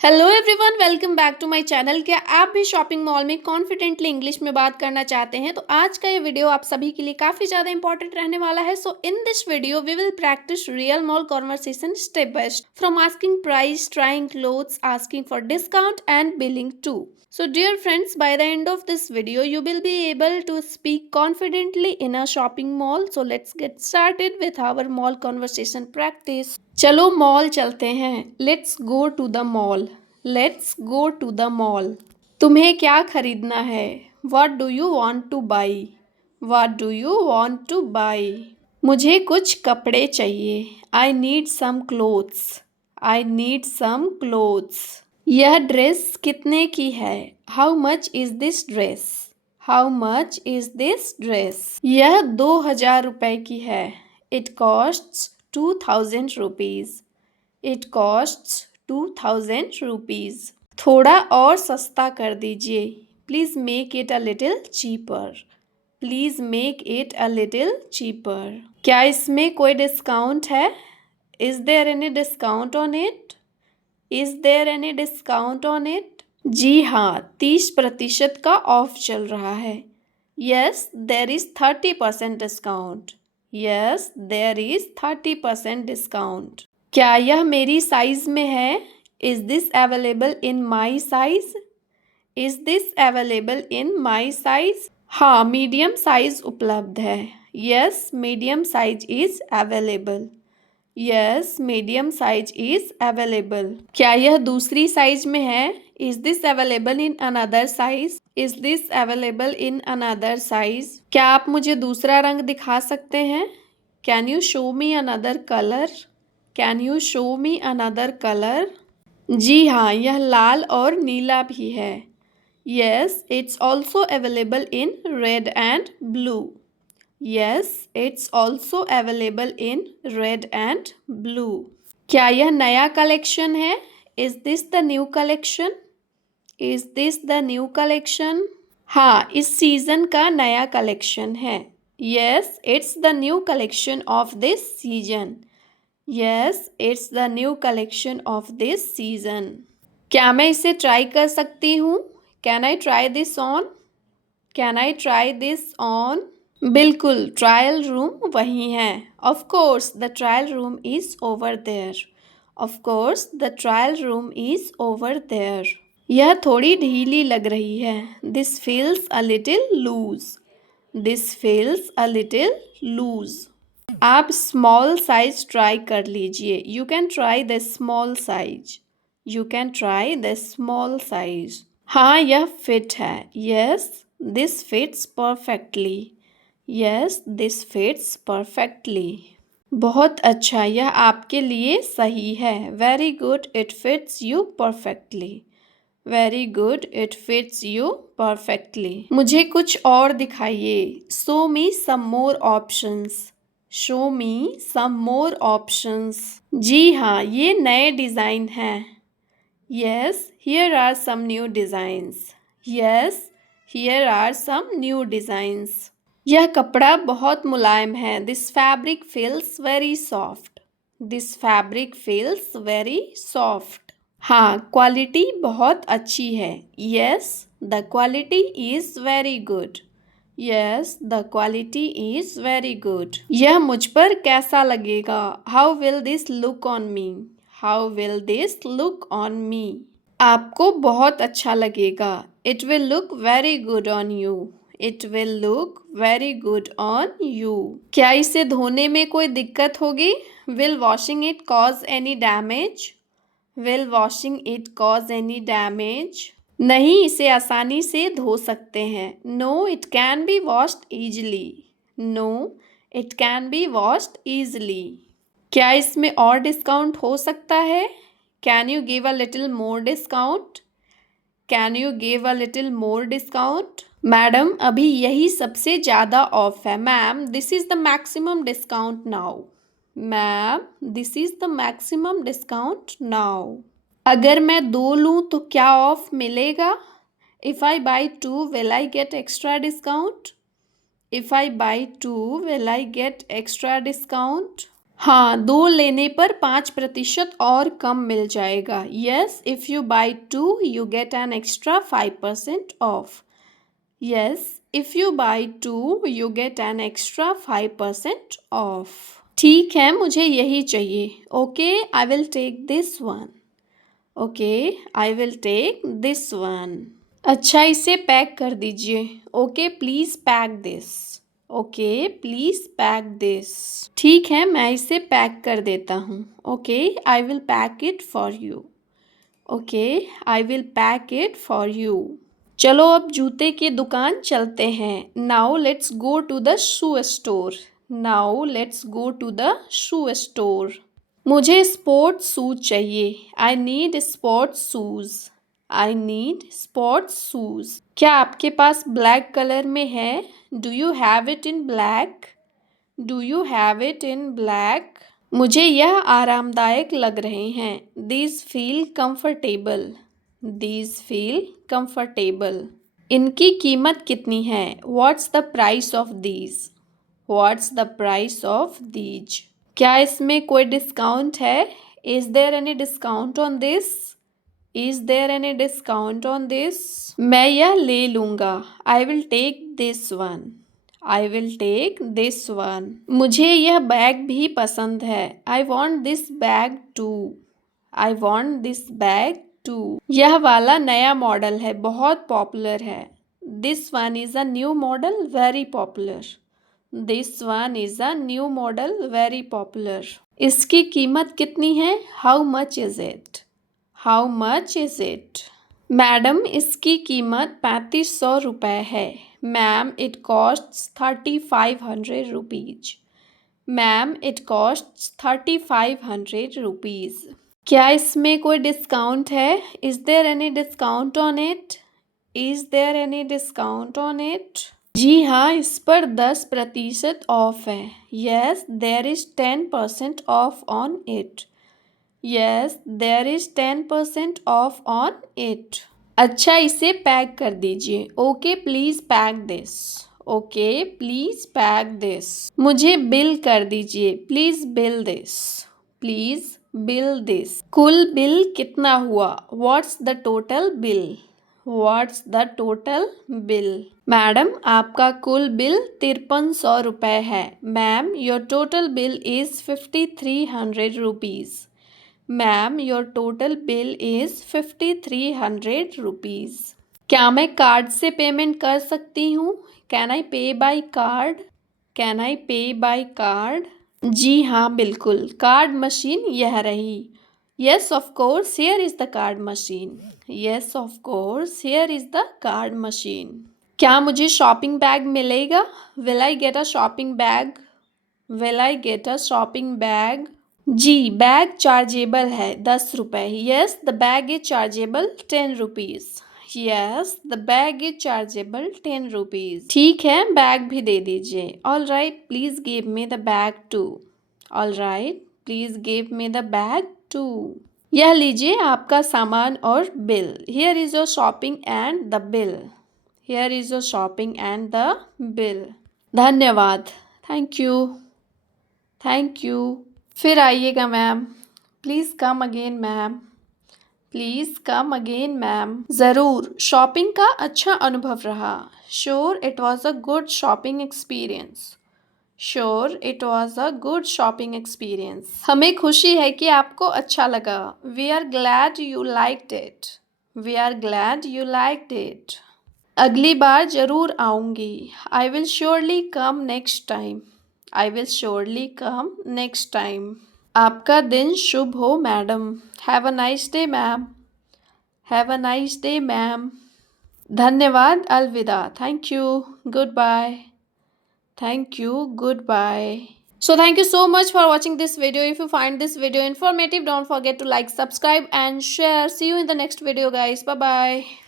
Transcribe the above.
Hello everyone, welcome back to my channel. क्या आप भी शॉपिंग मॉल में कॉन्फिडेंटली इंग्लिश में बात करना चाहते हैं? तो आज का ये वीडियो आप सभी के लिए काफ़ी ज़्यादा इंपॉर्टेंट रहने वाला है। So in this video we will practice real mall conversation step by step, from asking price, trying clothes, asking for discount and billing too. So dear friends, by the end of this video, you will be able to speak confidently in a shopping mall. So let's get started with our mall conversation practice. चलो mall चलते हैं. Let's go to the mall. Let's go to the mall. तुम्हें क्या खरीदना है? What do you want to buy? What do you want to buy? मुझे कुछ कपड़े चाहिए. I need some clothes. I need some clothes. यह ड्रेस कितने की है? How much is this dress? How much is this dress? यह 2000 रुपए की है. It costs 2000 rupees. It costs 2000 rupees. थोड़ा और सस्ता कर दीजिए. Please make it a little cheaper. Please make it a little cheaper. क्या इसमें कोई डिस्काउंट है? Is there any discount on it? Is there any discount on it? जी हाँ, 30% का ऑफ चल रहा है. Yes there is 30% discount. Yes there is 30% discount. क्या यह मेरी साइज में है? Is this available in my size? Is this available in my size? हाँ, मीडियम साइज उपलब्ध है. Yes medium size is available. Yes medium size is available. क्या यह दूसरी साइज में है? Is this available in another size? Is this available in another size? क्या आप मुझे दूसरा रंग दिखा सकते हैं? Can you show me another colour? Can you show me another colour? जी हाँ, यह लाल और नीला भी है. Yes it's also available in red and blue. Yes, it's also available in red and blue. क्या यह नया कलेक्शन है? Is this the new collection? Is this the new collection? हाँ, इस सीजन का नया कलेक्शन है. Yes, it's the new collection of this season. Yes, it's the new collection of this season. क्या मैं इसे ट्राई कर सकती हूँ? Can I try this on? Can I try this on? बिल्कुल, ट्रायल रूम वहीं है. Of course the trial room is over there. Of course the trial room is over there. यह थोड़ी ढीली लग रही है. This feels a little loose. This feels a little loose. आप स्मॉल साइज ट्राई कर लीजिए. You can try the small size. You can try the small size. हाँ, यह फिट है. Yes this fits perfectly. Yes this fits perfectly. बहुत अच्छा, यह आपके लिए सही है. Very good, it fits you perfectly. Very good, it fits you perfectly. मुझे कुछ और दिखाइए. Show me some more options. Show me some more options. जी हाँ, ये नए डिज़ाइन हैं. Yes here are some new designs. Yes here are some new designs. यह कपड़ा बहुत मुलायम है. This fabric feels very soft. This fabric feels very soft. हाँ, क्वालिटी बहुत अच्छी है. Yes the quality is very good. Yes the quality is very good. यह मुझ पर कैसा लगेगा? How will this look on me? How will this look on me? आपको बहुत अच्छा लगेगा. It will look very good on you. It will look very good on you. क्या इसे धोने में कोई दिक्कत होगी? Will washing it cause any damage? Will washing it cause any damage? नहीं, इसे आसानी से धो सकते हैं. No, it can be washed easily. No, it can be washed easily. क्या इसमें और डिस्काउंट हो सकता है? Can you give a little more discount? Can you give a little more discount? Madam अभी यही सबसे ज़्यादा ऑफ है. Ma'am this is the maximum discount now. Ma'am this is the maximum discount now. अगर मैं 2 लूँ तो क्या ऑफ मिलेगा? If I buy 2 will I get extra discount? If I buy 2 will I get extra discount? हाँ, 2 लेने पर 5% और कम मिल जाएगा। Yes, if you buy 2 you get an extra 5% of. Yes, if you buy 2 you get an extra 5% off. ठीक है, मुझे यही चाहिए। Okay, I will take this one. Okay, I will take this one. अच्छा, इसे पैक कर दीजिए। Okay, please pack this. Okay, please pack this. ठीक है, मैं इसे पैक कर देता हूँ। Okay, I will pack it for you. Okay, I will pack it for you. चलो अब जूते की दुकान चलते हैं। Now let's go to the shoe store. Now let's go to the shoe store. मुझे स्पोर्ट्स शूज चाहिए। I need sports shoes. I need sports shoes. क्या आपके पास ब्लैक कलर में है? Do you have it in black? Do you have it in black? मुझे यह आरामदायक लग रहे हैं। These feel comfortable. These feel comfortable. इनकी कीमत कितनी है? What's the price of these? What's the price of these? क्या इसमें कोई डिस्काउंट है? Is there any discount on this? Is there any discount on this? मैं यह ले लूँगा। I will take this one. I will take this one. मुझे यह बैग भी पसंद है। I want this bag too. I want this bag too. यह वाला नया मॉडल है, बहुत पॉपुलर है। This one is a new model, very popular. This one is a new model, very popular. इसकी कीमत कितनी है? How much is it? How much is it? Madam, इसकी कीमत 3500 रुपये है। Ma'am, it costs 3500 rupees. Ma'am, it costs 3500 rupees. क्या इसमें कोई डिस्काउंट है? Is there any discount on it? Is there any discount on it? जी हाँ, इस पर 10% ऑफ है। Yes, there is 10% off on it. Yes, there is 10% off on it. अच्छा, इसे पैक कर दीजिए। Okay, please pack this. Okay, please pack this. मुझे बिल कर दीजिए। Please bill this. Please bill this. कुल बिल कितना हुआ? What's the total bill? What's the total bill? Madam, आपका कुल बिल 5300 रुपये है। Ma'am, your total bill is 5300 rupees. Ma'am, your total bill is 5300 rupees. क्या मैं कार्ड से पेमेंट कर सकती हूँ? कैन आई पे बाय कार्ड? कैन आई पे बाय कार्ड? जी हाँ, बिल्कुल। कार्ड मशीन यह रही। Yes of course, here is the card machine. Yes of course, here is the card machine. क्या मुझे शॉपिंग बैग मिलेगा? Will I get a shopping bag? Will I get a shopping bag? जी, bag chargeable है, 10 रुपये। Yes, the bag is chargeable 10 rupees. Yes, the bag is chargeable 10 rupees. ठीक है, bag भी दे दीजिए। All right, please give me the bag to. All right, please give me the bag too. यह लीजिए आपका सामान और bill. Here is your shopping and the bill. Here is your shopping and the bill. धन्यवाद। Thank you. Thank you. फिर आइएगा ma'am. Please come again ma'am. Please come again ma'am. ज़रूर, shopping का अच्छा अनुभव रहा। Sure it was a good shopping experience. Sure it was a good shopping experience. हमें खुशी है कि आपको अच्छा लगा। We are glad you liked it. We are glad you liked it. अगली बार ज़रूर आऊँगी। I will surely come next time. I will surely come next time. आपका दिन शुभ हो madam. Have a nice day ma'am. Have a nice day ma'am. धन्यवाद, अलविदा। Thank you, goodbye. Thank you, goodbye. So thank you so much for watching this video. If you find this video informative, don't forget to like, subscribe and share. See you in the next video guys. Bye bye.